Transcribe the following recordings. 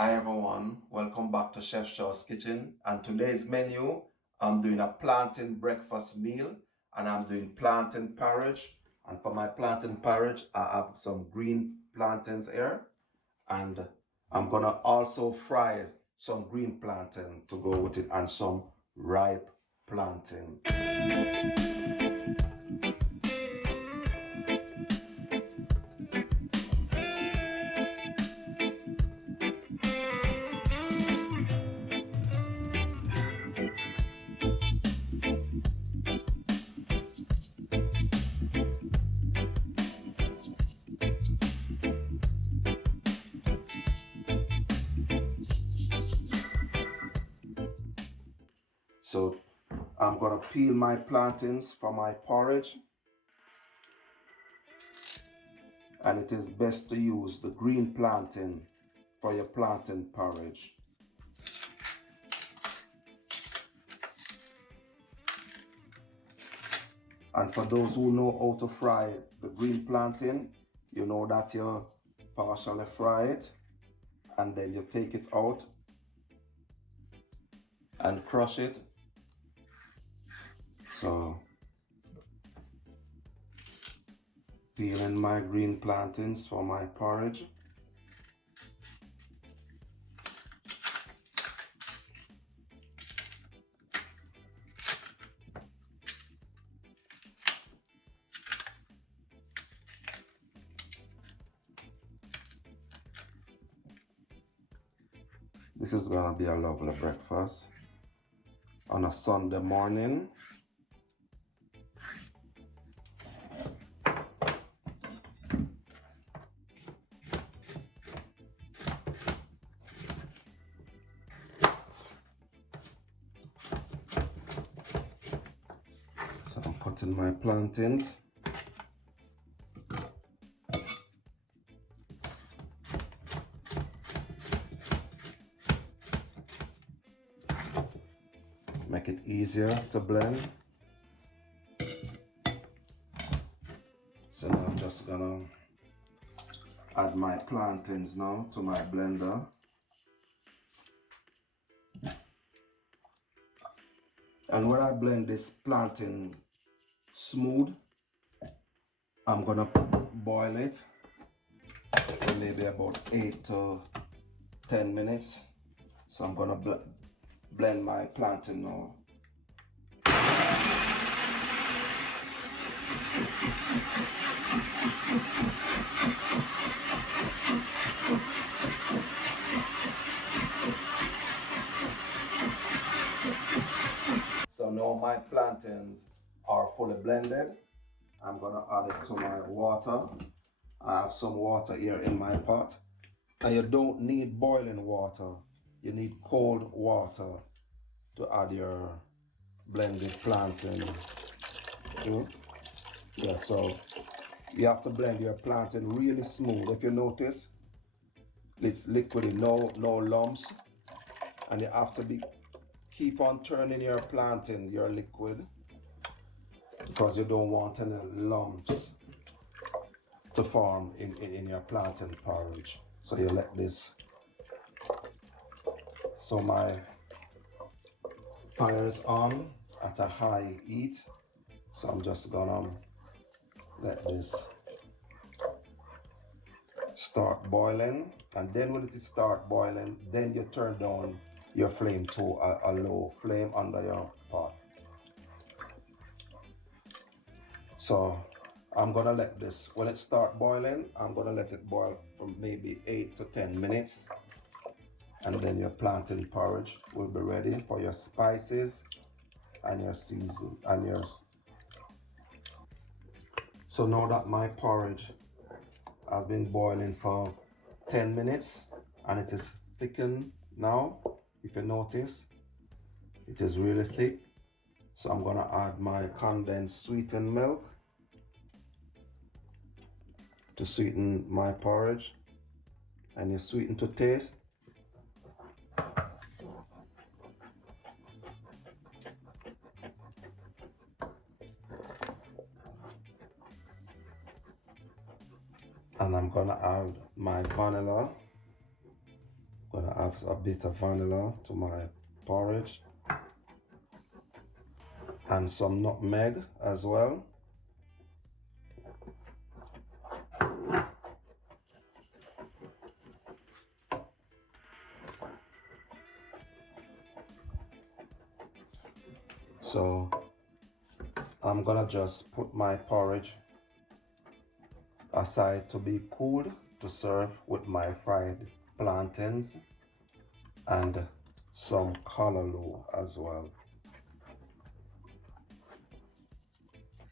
Hi everyone, welcome back to Chef Shaw's Kitchen, and today's menu I'm doing a plantain breakfast meal and I'm doing plantain porridge. And for my plantain porridge I have some green plantains here, and I'm gonna also fry some green plantain to go with it and some ripe plantain. So I'm gonna peel my plantains for my porridge, and it is best to use the green plantain for your plantain porridge. And for those who know how to fry the green plantain, you know that you partially fry it and then you take it out and crush it. So peeling my green plantains for my porridge. This is gonna be a lovely breakfast on a Sunday morning. So I'm cutting my plantains. Make it easier to blend. So now I'm just gonna add my plantains now to my blender. And when I blend this plantain smooth, I'm gonna boil it for maybe about 8 to 10 minutes. So I'm gonna blend my plantain now. So now my plantains are fully blended. I'm gonna add it to my water. I have some water here in my pot. And you don't need boiling water. You need cold water to add your blended plantain. Yeah, so you have to blend your plantain really smooth. If you notice, it's liquidy, no lumps. And you have to keep on turning your plantain, your liquid, because you don't want any lumps to form in your plantain porridge. So you let this. So my fire is on at a high heat. So I'm just gonna let this start boiling. And then when it start boiling, then you turn down your flame to a low flame under your pot. So I'm gonna let this, when it start boiling, I'm gonna let it boil for maybe 8 to 10 minutes. And then your plantain porridge will be ready for your spices and your season and yours. So now that my porridge has been boiling for 10 minutes and it is thickened now, if you notice, it is really thick. So I'm gonna add my condensed sweetened milk to sweeten my porridge, and you sweeten to taste. And I'm gonna add my vanilla Gonna add a bit of vanilla to my porridge and some nutmeg as well. So I'm gonna just put my porridge aside to be cooled to serve with my fried plantains and some callaloo as well.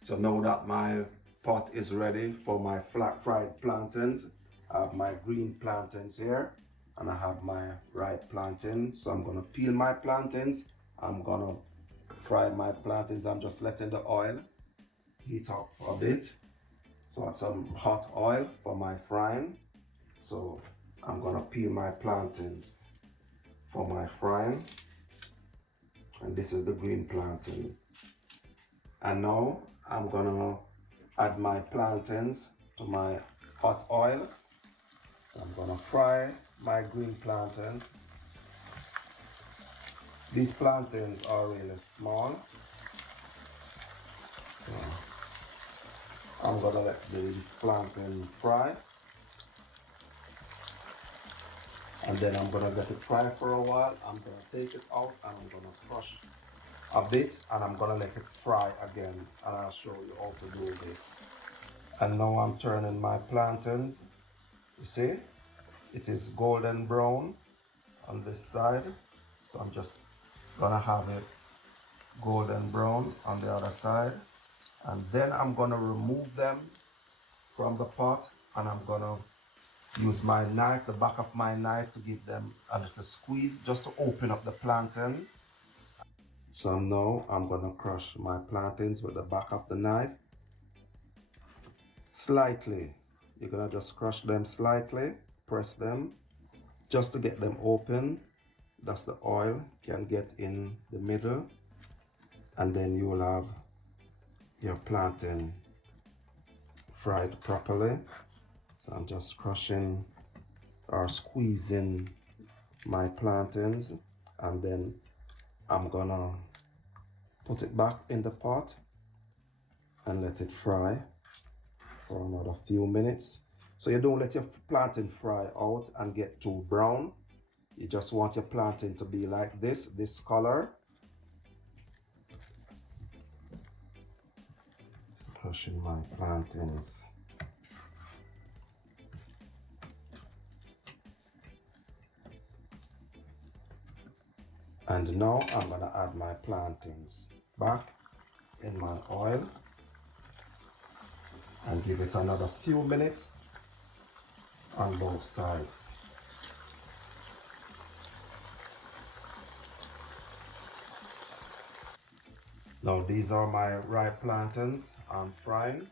So now that my pot is ready for my flat fried plantains, I have my green plantains here and I have my ripe plantain. So I'm gonna peel my plantains. I'm gonna fry my plantains. I'm just letting the oil heat up a bit. So I add some hot oil for my frying. So I'm gonna peel my plantains for my frying. And this is the green plantain. And now I'm gonna add my plantains to my hot oil. So I'm gonna fry my green plantains. These plantains are really small. So I'm gonna let this plantain fry. And then I'm gonna let it fry for a while. I'm gonna take it out and I'm gonna crush a bit and I'm gonna let it fry again and I'll show you how to do this. And now I'm turning my plantains. You see, it is golden brown on this side. So I'm just gonna have it golden brown on the other side. And then I'm gonna remove them from the pot and I'm gonna use my knife, the back of my knife, to give them a little squeeze just to open up the plantain. So now I'm gonna crush my plantains with the back of the knife. Slightly. You're gonna just crush them slightly, press them, just to get them open. That's the oil can get in the middle. And then you will have your plantain fried properly. So I'm just crushing or squeezing my plantains and then I'm gonna put it back in the pot and let it fry for another few minutes. So you don't let your plantain fry out and get too brown. You just want your plantain to be like this color. Crushing my plantains. And now I'm gonna add my plantains back in my oil and give it another few minutes on both sides. Now these are my ripe plantains I'm frying.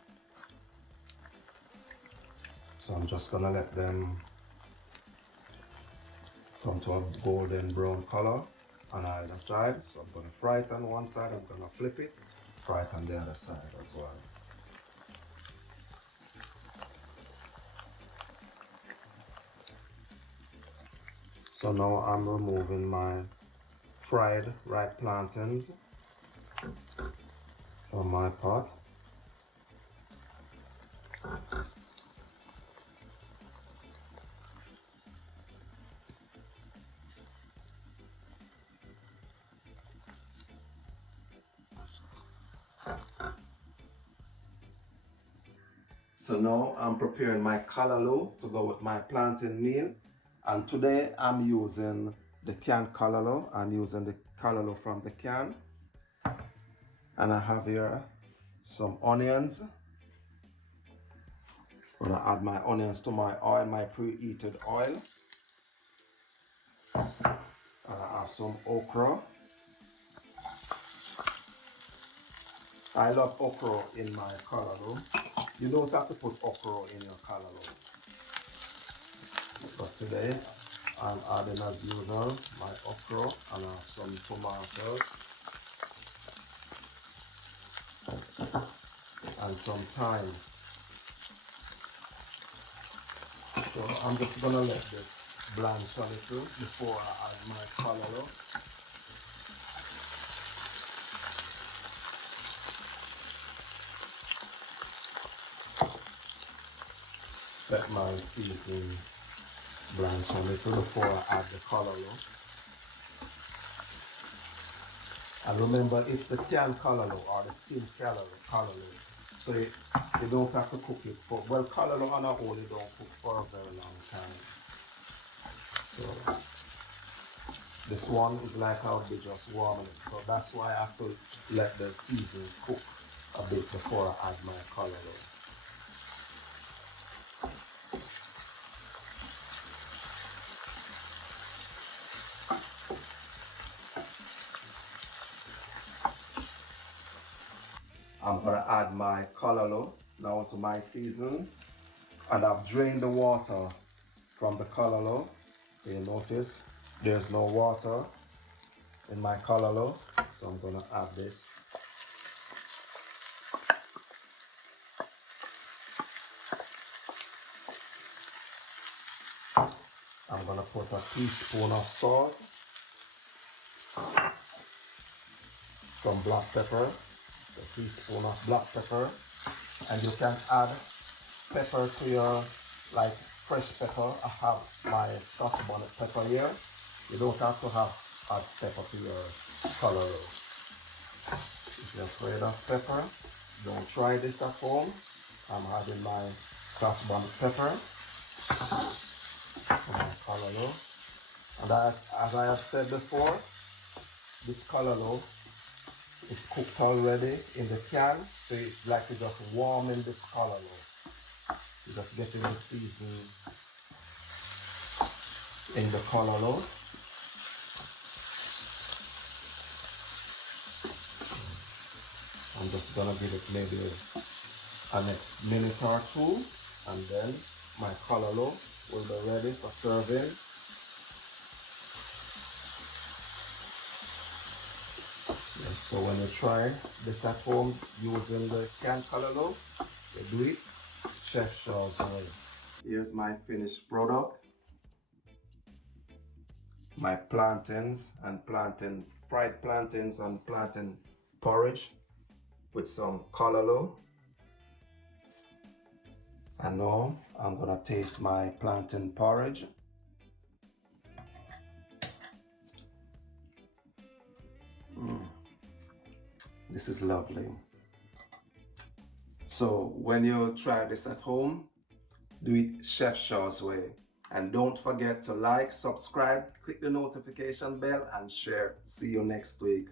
So I'm just gonna let them come to a golden brown color on either side. So I'm gonna fry it on one side, I'm gonna flip it, fry it on the other side as well. So now I'm removing my fried ripe plantains from my pot. So now I'm preparing my callaloo to go with my plantain meal. And today I'm using the canned callaloo. I'm using the callaloo from the can. And I have here some onions. I'm gonna add my onions to my oil, my preheated oil. And I have some okra. I love okra in my callaloo. You don't have to put okra in your callaloo. But today I'm adding, as usual, my okra and some tomatoes and some thyme. So I'm just gonna let this blanch a little before I add my callaloo. Let my seasoning blanch a little before I add the callaloo. And remember, it's the canned callaloo or the thin callaloo. So you don't have to cook it for, well, callaloo on a whole you don't cook for a very long time. So this one is like how they just warming it. So that's why I have to let the seasoning cook a bit before I add my callaloo. I'm gonna add my callaloo now to my seasoning, and I've drained the water from the callaloo. So you notice there's no water in my callaloo, so I'm gonna add this. I'm gonna put a teaspoon of salt, some black pepper, a teaspoon of black pepper, and you can add pepper to your, like fresh pepper. I have my Scotch bonnet pepper here. You don't have to add pepper to your callaloo. If you're afraid of pepper, don't try this at home. I'm adding my Scotch bonnet pepper to my callaloo. And as I have said before, this callaloo is cooked already in the can, so it's like you're just warming this callaloo. You're just getting the seasoning in the callaloo. I'm just gonna give it maybe a next minute or two, and then my callaloo will be ready for serving. And so when you try this at home using the canned callaloo, you do it Chef Shaw's way. Here's my finished product. My plantains and fried plantains and plantain porridge with some callaloo. And now I'm gonna taste my plantain porridge. This is lovely. So when you try this at home, do it Chef Shaw's way. And don't forget to like, subscribe, click the notification bell, and share. See you next week.